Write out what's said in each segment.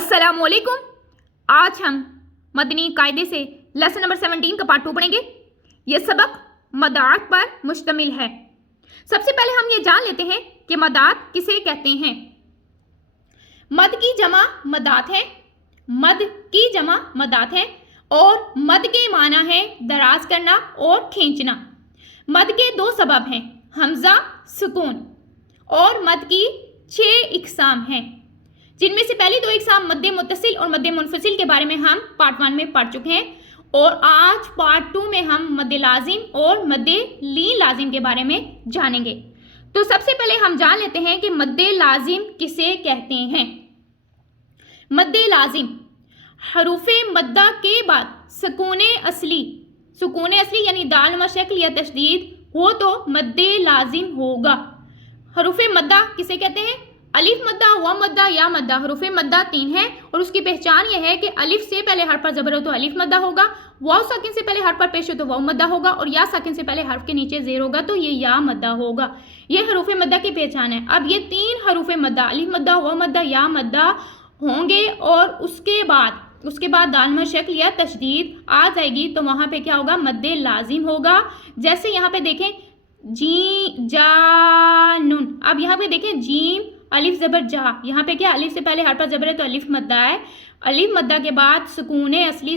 अस्सलामुअलैकुम। आज हम मदनी कायदे से लेसन नंबर 17 का पार्ट 2 पढ़ेंगे। यह सबक मदात पर मुश्तमिल है। सबसे पहले हम ये जान लेते हैं कि मदात किसे कहते हैं। मद की जमा मदात है। मद की जमा मदात है और मद के माना है दराज करना और खींचना। मद के दो सबब हैं, हमजा सुकून, और मद की 6 इकसाम हैं, जिनमें से पहली 2 इकसाम मद्दे मुत्तसिल और मद्दे मुनफसिल के बारे में हम पार्ट 1 में पढ़ चुके हैं, और आज पार्ट 2 में हम मद्दे लाजिम और मद्दे लीन लाजिम के बारे में जानेंगे। तो सबसे पहले हम जान लेते हैं कि मद्दे लाजिम किसे कहते हैं। मद्दे लाजिम हरूफे मद्दा के बाद सुकूने असली यानी दाल व शक्ल या तशदीद हो तो मद्दे लाजिम होगा। हरूफे मद्दा किसे कहते हैं? अलिफ मद्दा, व मद्दा, या मद्दा। हरूफे मद्दा 3 है और उसकी पहचान यह है कि अलिफ से पहले हर्फ पर जबर हो तो अलिफ मद्दा होगा, वाव साकिन से पहले हर्फ पर पेश हो तो वाव मद्दा होगा, और या साकिन से पहले हर्फ के नीचे जेर होगा तो ये या मद्दा होगा। ये हरूफे मद्दा की पहचान है। अब ये 3 हरूफे मद्दा अलिफ मद्दा, व मद्दा, या मद्दा होंगे और उसके बाद दाल में शक्ल या तशदीद आ जाएगी तो वहाँ पे क्या होगा? मद्दे लाजिम होगा। जैसे यहाँ पे देखें जी जा नून। अब यहाँ पे देखें जीम अलिफ ज़बर जा, यहाँ पे क्या अलिफ से पहले हर्फ पर ज़बर है तो अलिफ मद्दा है। अलिफ मद्दा के बाद सुकूने असली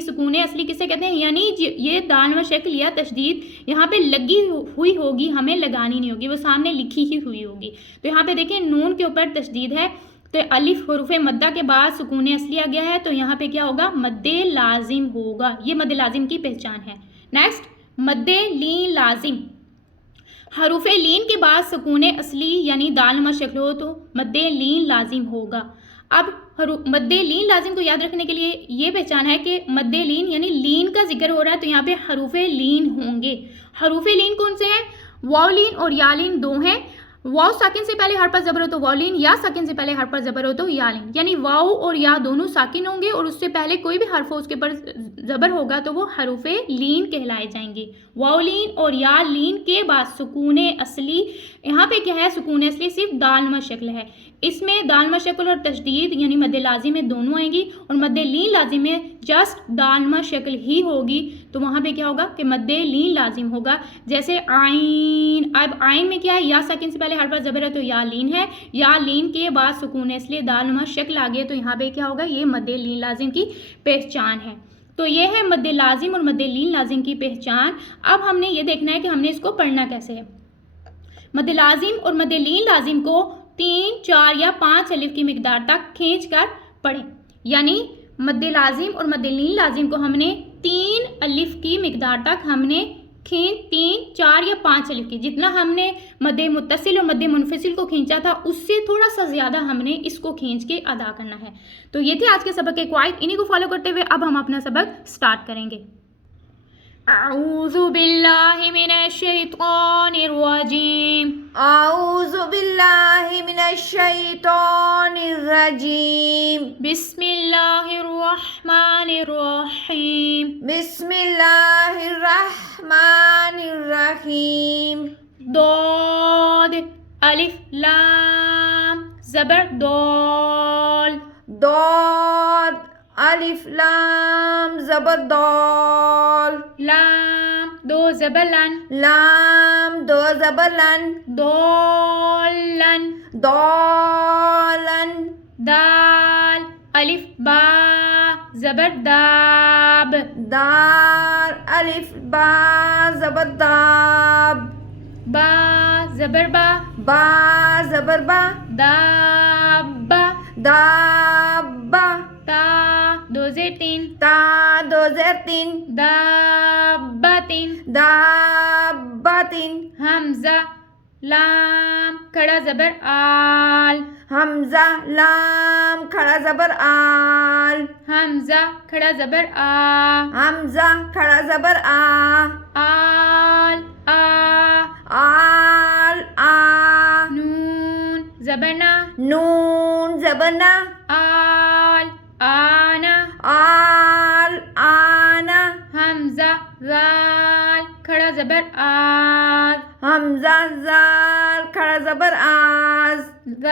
किसे कहते हैं? यानी ये दाल व शक्ल या तशदीद यहाँ पे लगी हुई होगी, हमें लगानी नहीं होगी, वो सामने लिखी ही हुई होगी। तो यहाँ पे देखें नून के ऊपर तशदीद है तो अलिफ हुरूफे मद्दा के बाद सुकूने असली आ गया है तो यहाँ पे क्या होगा? मद्दे लाजिम होगा। ये मद्दे लाजिम की पहचान है। नेक्स्ट मद्दे लीन लाजिम। हरूफे लीन के बाद सुकूने असली यानी दाल नुमा शक्ल हो तो मद्दे लीन लाजिम होगा। अब मद्दे लीन लाजिम को याद रखने के लिए ये पहचान है कि मद्दे लीन यानी लीन का जिक्र हो रहा है तो यहाँ पे हरूफे लीन होंगे। हरूफे लीन कौन से हैं? वाव लीन और या लीन 2 हैं। वाव साकिन से पहले हर्फ पर जबर हो तो वाव लीन, या साकिन से पहले हर्फ पर जबर हो तो या लीन, यानी वाव और या दोनों साकिन होंगे और उससे पहले कोई भी हर्फ हो उसके पर जबर होगा तो वो हरूफे लीन कहलाए जाएंगे। वाव लीन और या लीन के बाद सुकूने असली। यहाँ पे क्या है? सुकूने असली सिर्फ दाल नुमा शक्ल है, इसमें दाल नुमा शक्ल और तशदीद यानी मद्दे लाजिम में दोनों आएंगी, और मद्दे लीन लाजिम में जस्ट दाल नुमा शक्ल ही होगी तो वहाँ पे क्या होगा कि मद्दे लीन लाजिम होगा। जैसे आइन। अब आइन में क्या है? या साकिन से पहले हर्फ पर जबर है तो या लीन है, या लीन के बाद सुकून है इसलिए दाल नुमा शक्ल आ गई तो यहाँ पे क्या होगा? ये मद्दे लीन लाजिम की पहचान है। तो ये है मद्दे लाजिम और मद्दे लीन लाजिम की पहचान। अब हमने ये देखना है कि हमने इसको पढ़ना कैसे है। मद्दे लाजिम और मद्दे लीन लाजिम को 3, 4 या 5 अलिफ की मिकदार तक खींच कर पढ़ें। यानी मद्दे लाजिम और मद्दे लीन लाजिम को हमने 3 अलिफ की मिकदार तक हमने 3, 4 या 5 अलिफ की, जितना हमने मद्दे मुत्तसिल और मद्दे मुनफसिल को खींचा था उससे थोड़ा सा ज़्यादा हमने इसको खींच के अदा करना है। तो ये थे आज के सबक के कवायद। इन्हीं को फॉलो करते हुए अब हम अपना सबक स्टार्ट करेंगे। आऊज़ु बिल्लाहि मिनश शैतानिर रजीम। आऊज़ु बिल्लाहि मिनश शैतानिर रजीम। बिस्मिल्लाहिर रहमानिर रहीम। बिस्मिल्लाहिर रहमानिर रहीम। दाद अलिफ लाम ज़बर दाल। दाद अलिफ लाम ज़बर दाल। लाम 2 ज़बर लन। लाम 2 ज़बर लन। दालन। दालन। दाल अलिफ बा ज़बर दाब। दाल अलिफ बा ज़बर दाब। बा ज़बर बा। बा ज़बर बा। दाबा। दाबा। ता 2 ज़ेर 3। ता 2 ज़ेर 3। दाबातिन। दाबातिन। हमज़ा लाम खड़ा ज़बर आल। हमज़ा लाम खड़ा ज़बर आल। हमज़ा खड़ा ज़बर आ। हमज़ा खड़ा ज़बर आ। आल आ। आल आ। नून ज़बर ना। नून ज़बर ना। आल आना। आल आना। हमज़ा ज़ाल खड़ा ज़बर आज़। हमज़ा ज़ाल खड़ा ज़बर आज़।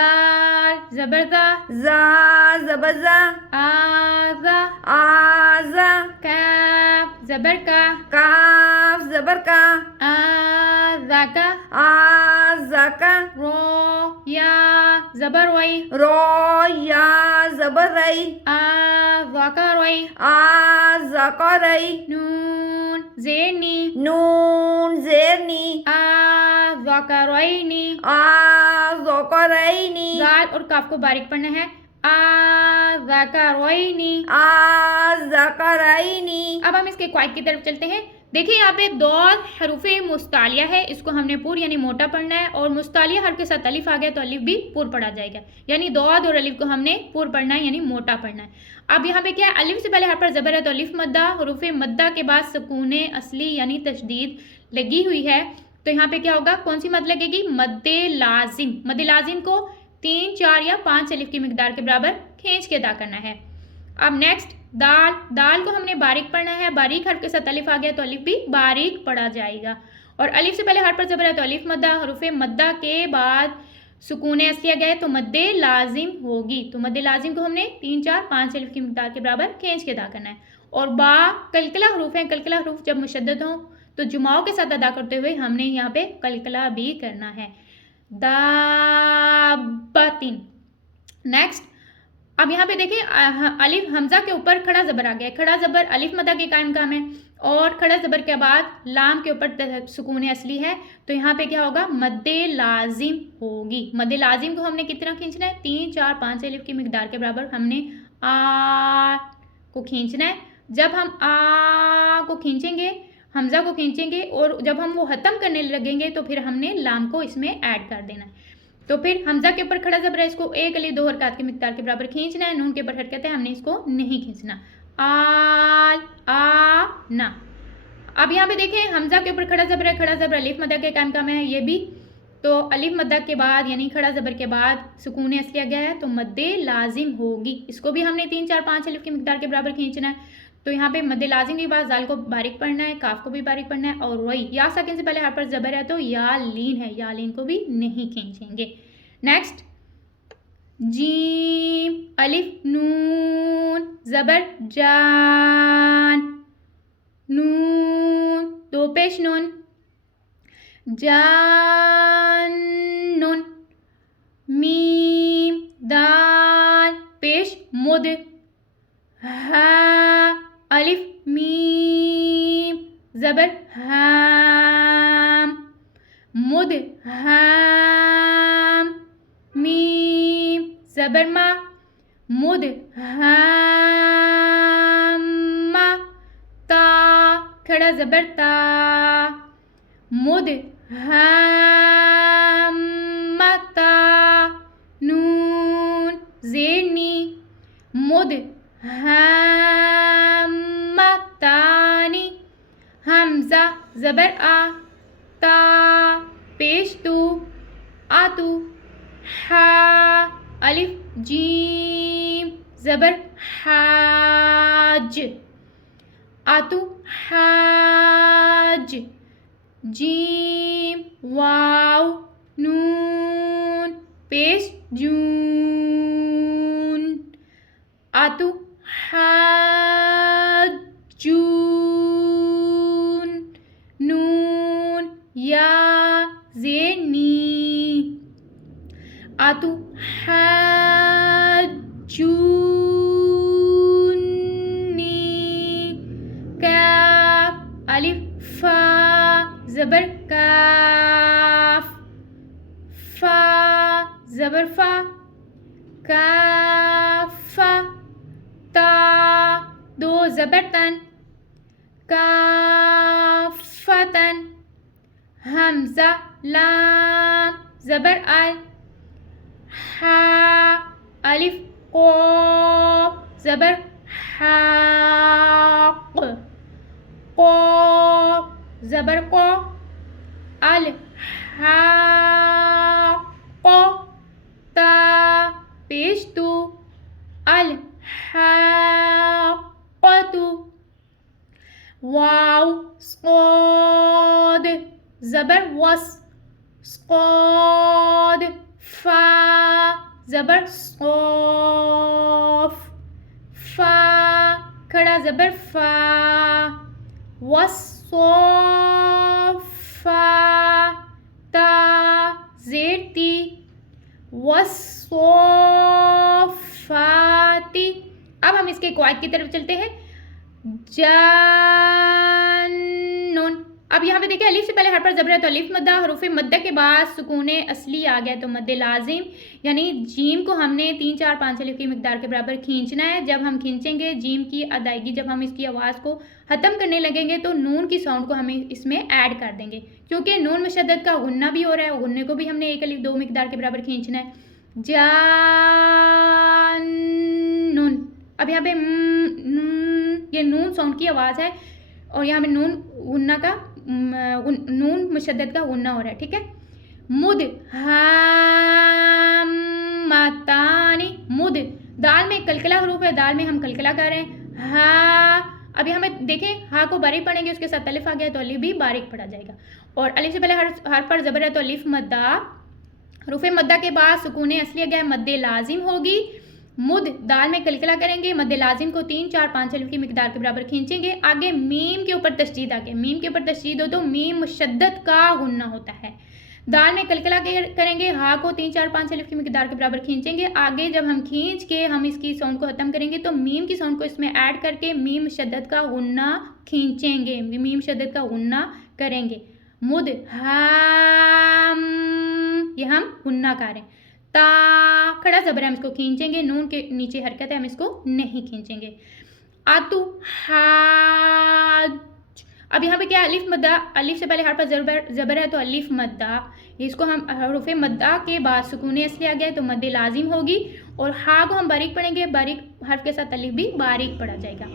दाल ज़बर दा, जा ज़बर जा, आज़ा, आज़ा, काफ ज़बर का, काफ ज़बर का, आज़ा का, आज़ा का, रो या ज़बर वई, रो या ज़बर रई, आज़ा का रोई, आज़ा का रई, नून ज़ेनी, नून ज़ेरनी, आज़ा का रोईनी, आज़ा का रईनी, दाल और काफ को बारीक पढ़ना है, आज़ा का रोईनी। आज़ा का रईनी। अब हम इसके क्वाइद की तरफ चलते हैं। देखिए यहाँ पे दौर हरूफे मुस्तालिया है, इसको हमने पूर यानी मोटा पढ़ना है, और मुस्तालिया हर्फ के साथ अलिफ आ गया तो अलिफ भी पूर पढ़ा जाएगा, यानी दौद और अलिफ को हमने पूर पढ़ना है यानी मोटा पढ़ना है। अब यहाँ पे क्या है, अलिफ से पहले हर पर ज़बर है तो अलिफ मद्दा, हरूफे मद्दा के बाद सुकूने असली यानी तशदीद लगी हुई है, तो यहाँ पे क्या होगा, कौन सी मद लगेगी, मद्दे लाजिम। मद्दे लाजिम को 3, 4 या 5 अलिफ की मिकदार के बराबर खींच के अदा करना है। अब नेक्स्ट दाल, दाल को हमने बारीक पढ़ना है, बारीक हर्फ के साथ अलिफ आ गया तो अलिफ भी बारीक पढ़ा जाएगा, और अलिफ से पहले हर पर ज़बर है तो अलिफ मद्दा, हरूफे मद्दा के बाद सुकून असलिया गए तो मद्दे लाजिम होगी, तो मद्दे लाजिम को हमने 3, 4, 5 अलिफ की मिकदार के बराबर खींच के अदा करना है। और बा कलकला हरूफ हैं, कलकला हरूफ जब मुशद्दद हों तो जुमाओं के साथ अदा करते हुए हमने यहाँ पे कलकला भी करना है। दाबातिन। नेक्स्ट अब यहाँ पे देखें, अलिफ हमजा के ऊपर खड़ा ज़बर आ गया है, खड़ा ज़बर अलिफ मदा के कायम काम है, और खड़ा ज़बर के बाद लाम के ऊपर सुकून असली है, तो यहाँ पे क्या होगा, मद्दे लाजिम होगी। मद्दे लाजिम को हमने कितना खींचना है, 3, 4, 5 अलिफ की मिकदार के बराबर हमने आ को खींचना है। जब हम आ को खींचेंगे, हमजा को खींचेंगे, और जब हम वो ख़त्म करने लगेंगे तो फिर हमने लाम को इसमें ऐड कर देना है। तो फिर हमजा के ऊपर खड़ा ज़बर है, इसको एक अलिफ 2 हरकत की मिकदार के बराबर खींचना है, नून के ऊपर हरकत है, हमने इसको नहीं खींचना। आल आ ना। अब यहाँ पे देखें, हमजा के ऊपर खड़ा ज़बर है, खड़ा ज़बर अलिफ मद्दा के कायम काम है, ये भी तो अलिफ मद्दा के बाद यानी खड़ा ज़बर के बाद सुकून असलिया गया है तो मद्दे लाजिम होगी, इसको भी हमने 3, 4, 5 अलिफ की मिकदार के बराबर खींचना है। तो यहाँ पे मद्दे लाजिम के बाद जाल को बारीक पढ़ना है, काफ को भी बारीक पढ़ना है, और वही या साकिन से पहले हर पर ज़बर है तो या लीन है, या लीन को भी नहीं खींचेंगे। नेक्स्ट जीम अलिफ नून ज़बर जान, नून 2 पेश नून, जान नून, मीम दाल पेश मुद, हा अलिफ मीम ज़बर हाम, मुद हाम, मीम ज़बर मा, मुद हाम्मा, ता खड़ा ज़बर ता, मुद हाम्मा ता, नून ज़ेनी, मुद हाम्मा तानी, हमज़ा ज़बर आ, ता पेश तू, आतू, हा अलिफ जीम ज़बर हाज, आतू हाज, जीम वाव नून पेश जून, आतू हाजून, नून या ज़ेनी, आतू हाजूनी, काफ अलिफ फा ज़बर काफ, फा ज़बर फा, काफा, ता 2 ज़बर तन, काफतन, हमज़ा लाम ज़बर अल, हा अलिफ क़ाफ़ ज़बर हाक़, क़ाफ़ ज़बर क़ा, अल हाक़, ता पेश तू, अल हाक़तु, वाव ज़बर वस, फ़ा ज़बर सौफ, फा खड़ा ज़बर फा, वस्सौफा, ता ज़ेर ती, वस्सौफाती। अब हम इसके कवायद की तरफ चलते हैं। जानुन, अब यहाँ पे देखिए अलिफ से पहले हर पर ज़बर है तो अलिफ मद्दा, हरूफ मद्दा के बाद सुकूने असली आ गया तो मद्दे लाजिम, यानी जीम को हमने 3 4 5 अलिफ की मिकदार के बराबर खींचना है। जब हम खींचेंगे जीम की अदायगी, जब हम इसकी आवाज़ को ख़त्म करने लगेंगे तो नून की साउंड को हमें इसमें ऐड कर देंगे, क्योंकि नून मुशद्दद का गुन्ना भी हो रहा है, गुन्ने को भी हमने 1 अलिफ 2 मिकदार के बराबर खींचना है। जानुन, अब यहाँ पे ये नून साउंड की आवाज़ है और यहाँ पे नून गुन्ना का नून मुशद्दद का गुन्ना हो रहा है, ठीक है। मुद हामतानी, मुद दाल में कलकला हरूफ है, दाल में हम कलकला कर रहे हैं। हा, अब यहाँ पे देखें हा को बारीक पढ़ेंगे, उसके साथ अलिफ आ गया तो अलिफ भी बारीक पढ़ा जाएगा। और अलिफ से पहले हर पर ज़बर है तो अलिफ मद्दा, हरूफ मद्दा के बाद सुकूने असली आ गया मद्दे लाजिम होगी। मुद दाल में कलकला करेंगे, मद्दे लाजिम को 3 4 5 अलिफ की मिकदार के बराबर खींचेंगे। आगे मीम के ऊपर तशदीद आ गया, मीम के ऊपर तशदीद हो तो मीम मुशद्दद का गुन्ना होता है। दाल में कलकला करेंगे, हा को 3 4 5 अलिफ की मिकदार के बराबर खींचेंगे। आगे जब हम खींच के हम इसकी साउंड को ख़त्म करेंगे तो मीम की साउंड को इसमें ऐड करके मीम मुशद्दद का गुन्ना खींचेंगे, मीम मुशद्दद का गुन्ना करेंगे। मुद हाम, ये हम गुन्ना करें। ता खड़ा ज़बर है, हम इसको खींचेंगे, नून के नीचे हरकत है, हम इसको नहीं खींचेंगे। आतु हाज, अब यहाँ पे क्या अलिफ मद्दा, अलिफ से पहले हर पर ज़बर है तो अलिफ मद्दा, इसको हम हरूफ मद्दा के बाद सुकूने असली आ गया तो मद्दे लाजिम होगी। और हा को हम बारीक पढ़ेंगे, बारीक हर्फ के साथ अलिफ भी बारीक पढ़ा जाएगा।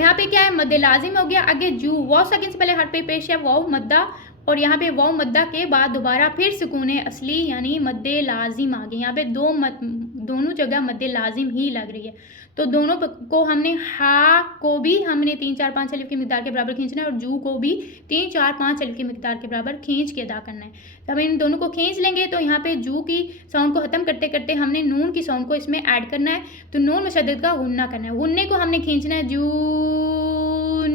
यहाँ पे क्या है मद्दे लाजिम हो गया। आगे जू वाव सेकंड से पहले हर पे पेश है वाव मद्दा, और यहाँ पे वाव मद्दा के बाद दोबारा फिर सुकूने असली यानी मद्दे लाजिम आ गए। यहाँ पे दोनों जगह मद्दे लाजिम ही लग रही है, तो दोनों को हमने हा को भी हमने 3 4 5 अलिफ की मिकदार के बराबर खींचना है और जू को भी 3 4 5 अलिफ की मिकदार के बराबर खींच के अदा करना है। तब इन दोनों को खींच लेंगे तो यहाँ पे जू की साउंड को ख़त्म करते करते हमने नून की साउंड को इसमें ऐड करना है, तो नून मुशद्दद का गुन्ना करना है। गुन्ने को हमने खींचना है, जून,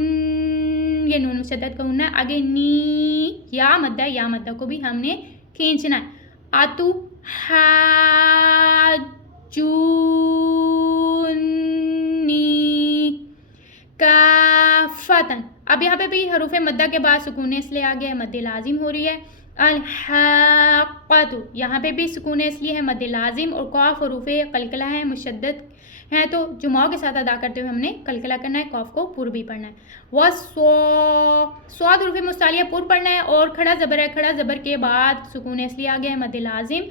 ये नून मुशद्दद का गुन्ना है। आगे नी या मद्दा, या मद्दा को भी हमने खींचना है। आतु हाजूनी काफतन, अब यहाँ पे भी हरूफ मद्दा के बाद सुकून इसलिए आ गया है, मद्दे लाजिम हो रही है। अल-हाक़्क़तु, यहाँ पे भी सुकून इसलिए है, मद्दे लाजिम, और कॉफ हरूफ कलकला है, मुशद्दद है, तो जुमाओं के साथ अदा करते हुए हमने कलकला करना है, कॉफ को पुर भी पढ़ना है। स्वाद हरूफ मुस्तालिया पुर पढ़ना है, और खड़ा ज़बर है, खड़ा ज़बर के बाद सुकून इसलिए आ गया है, मद्दे लाजिम,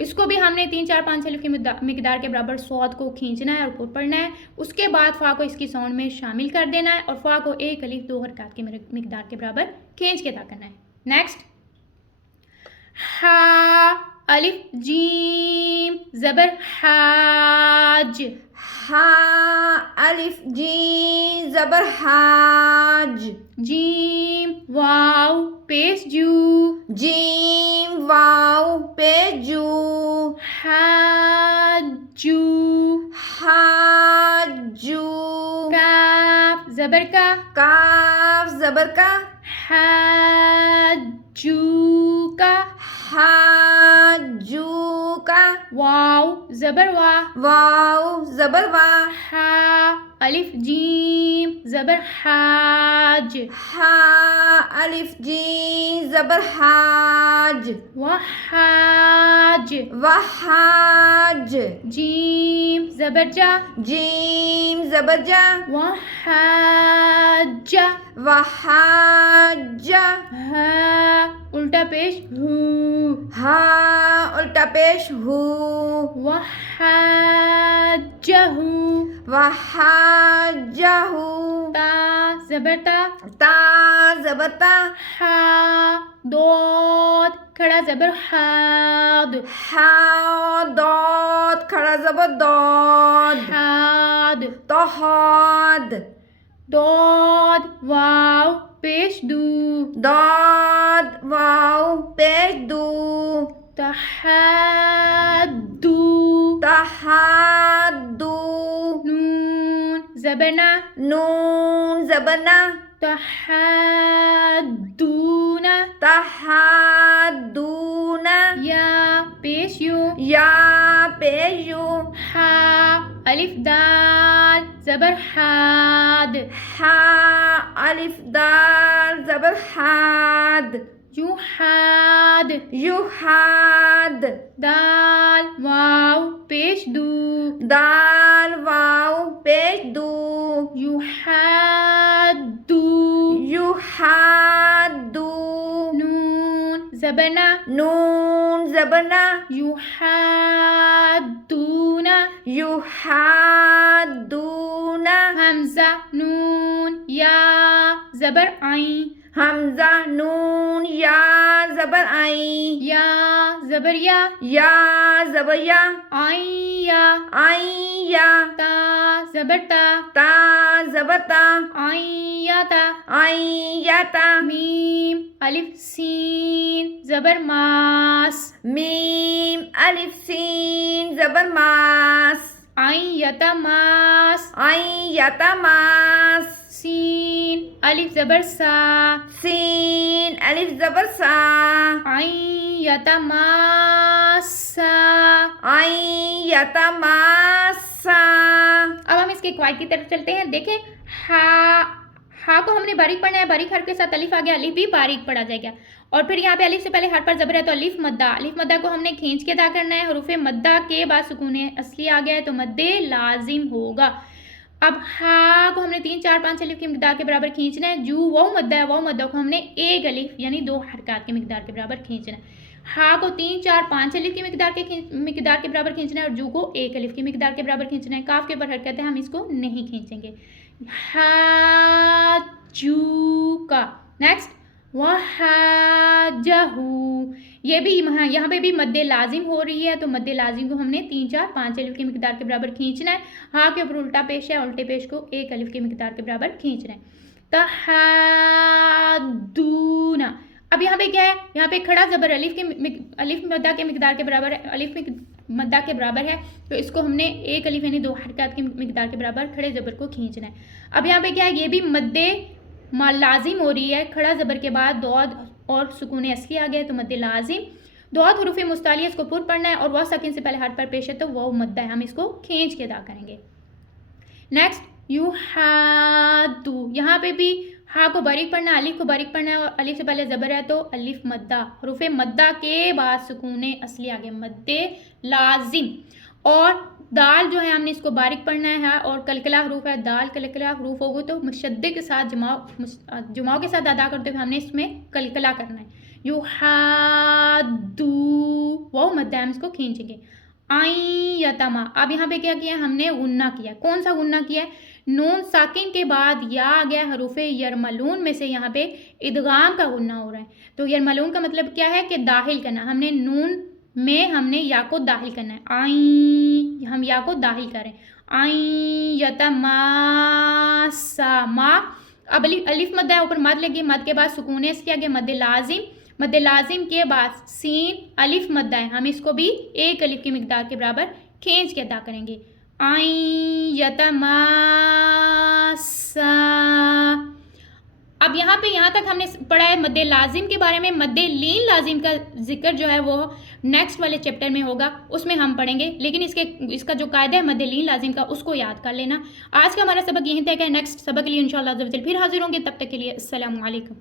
इसको भी हमने 3 4 5 अलिफ की मिकदार के बराबर स्वाद को खींचना है और पुर पढ़ना है। उसके बाद फ़ा को इसकी साउंड में शामिल कर देना है और फ़ा को 1 अलिफ 2 हरकत की मिकदार के बराबर खींच के अदा करना है। नेक्स्ट, हा अलिफ जीम ज़बर हाज, हा अलिफ जी ज़बर हाज, जीम वाव पेश जू, जीम वाव पेजू, हाजू, हाजू, काफ ज़बर का, काफ ज़बर का, हाजू का, हाजू का, वाव ज़बर वा, वाव ज़बर वा, हा अलिफ जीम ज़बर हाज, हा अलिफ जी ज़बर हाज, वहाज, वहाज, जीम ज़बर जा, जीम ज़बर जा, वहाजा, वहाजा, हा उल्टा पेश हू, हा उल्टा पेश हू, वहाजहू, वहाजहू, ता ज़बर ता, ता ज़बर ता, हा दोद खड़ा ज़बर हाद, हा दौद खड़ा ज़बर दौद, हाद, तोहद, दोद वाव पेश दू, दौद वाव पेश दू, तहाद्दू, तहाद्दू, नून ज़बरना, नून ज़बरना, तहाद्दूना, तहाद्दूना, या पेश यू, या पेश यू, हा अलिफ दाल ज़बर हाद, हा अलिफ दाल ज़बर हाद, युहाद, युहाद, दाल वाव पेश दू, दाल वाव पेश दू, युहाद्दू, युहाद्दू, नून ज़बरना, नून ज़बरना, युहाद्दूना, युहाद्दूना, हमज़ा नून या ज़बर आइन, हमज़ा नून या ज़बर आई, या ज़बर या ज़बर या, आइन या, आई या, ता ज़बर ता, ता ज़बर ता, आइन या ता, आई या ता, मीम अलिफ सीन ज़बर मास, मीम अलिफ सीन ज़बर मास, आइन यता मास, आई या ता मास, सीन अलिफ ज़बर सा, सीन अलिफ ज़बर सा, आइन यता मासा, आई या ता मासा। अब हम इसके क्वाइट की तरफ चलते हैं। देखें हा को हमने बारीक पढ़ना है, बारीक हर्फ के साथ अलिफ आ गया, अलिफ भी बारीक पढ़ा जाएगा। और फिर यहाँ पे अलिफ से पहले हर्फ पर ज़बर है तो अलिफ मद्दा को हमने खींच के अदा करना है। हरूफ मद्दा के बाद सुकून असली आ गया है तो मद्दे लाजिम होगा। अब हा को हमने 3 4 5 अलिफ की मिकदार के बराबर खींचना है। जू वो मद्दा है, वो मद्दा को हमने एक अलिफ यानी 2 हरकत के मिकदार के बराबर खींचना है। हा को 3 4 5 अलिफ की मिकदार के बराबर खींचना है और जू को 1 अलिफ की मिकदार के बराबर खींचना है। काफ के ऊपर हरकत है, हम इसको नहीं खींचेंगे। हाजू का नेक्स्ट वहाजहू, ये भी यहाँ पे भी मद्दे लाजिम हो रही है तो मद्दे लाजिम को हमने 3 4 5 अलिफ की मिकदार के बराबर खींचना है। हा के ऊपर उल्टा पेश है, उल्टे पेश को 1 अलिफ की मिकदार के बराबर खींचना है। तहादूना, अब यहाँ पे क्या है, यहाँ पे खड़ा ज़बर अलिफ मद्दा के मिकदार के बराबर है, अलिफ मद्दा के बराबर है तो इसको हमने 1 अलिफ यानी 2 हरकत की मिकदार के बराबर खड़े ज़बर को खींचना है। अब यहाँ पे क्या है, ये भी मद्दे लाजिम हो रही है, खड़ा ज़बर के बाद दौद और सुकून असली आ गया तो मद्दे लाजिम। दौद हरूफ मुस्तालिया इसको पुर पढ़ना है और वह सकिन से पहले हर्फ पर पेश है तो वह मद्दा है, हम इसको खींच के अदा करेंगे। नेक्स्ट युहादू, यहाँ पे भी हा को बारीक पढ़ना है, अलिफ को बारीक पढ़ना है और अलिफ से पहले ज़बर है तो अलिफ मद्दा, हरूफ मद्दा के बाद सुकून असली आ गया मद्दे लाजिम। और दाल जो है हमने इसको बारीक पढ़ना है और कलकला हरूफ है, दाल कलकला हरूफ होगा तो मुशद्दे के साथ जुमाओं के साथ अदा करते हुए हमने इसमें कलकला करना है। युहादू वो मद्दा हम इसको खींचेंगे। आई यतमा, अब यहाँ पे क्या किया हमने गुन्ना किया। कौन सा गुन्ना किया है, नून साकिन के बाद या आ गया हरूफ यरमलून में से यहाँ पे इदगाम का गुन्ना हो रहा है। तो यरमलून का मतलब क्या है कि दाखिल करना, हमने नून में हमने या को दाखिल करना है। आई हम या को दाखिल करें, आई यतमासा मा, अब अलिफ मद है ऊपर मद लगी, मद के बाद सुकून इसके आगे मद लाजिम के बाद सीन अलिफ मद है, हम इसको भी 1 अलिफ की मिकदार के बराबर खींच के अदा करेंगे। आई यतमासा, अब यहाँ तक हमने पढ़ा है मद्दे लाजिम के बारे में। मद्दे लीन लाजिम का जिक्र जो है वो नेक्स्ट वाले चैप्टर में होगा, उसमें हम पढ़ेंगे, लेकिन इसका जो कायदा है मद्दे लीन लाजिम का उसको याद कर लेना। आज का हमारा सबक यहीं तक है, नेक्स्ट सबक के लिए इंशाअल्लाह फिर हाजिर होंगे, तब तक के लिए अस्सलामु अलैकुम।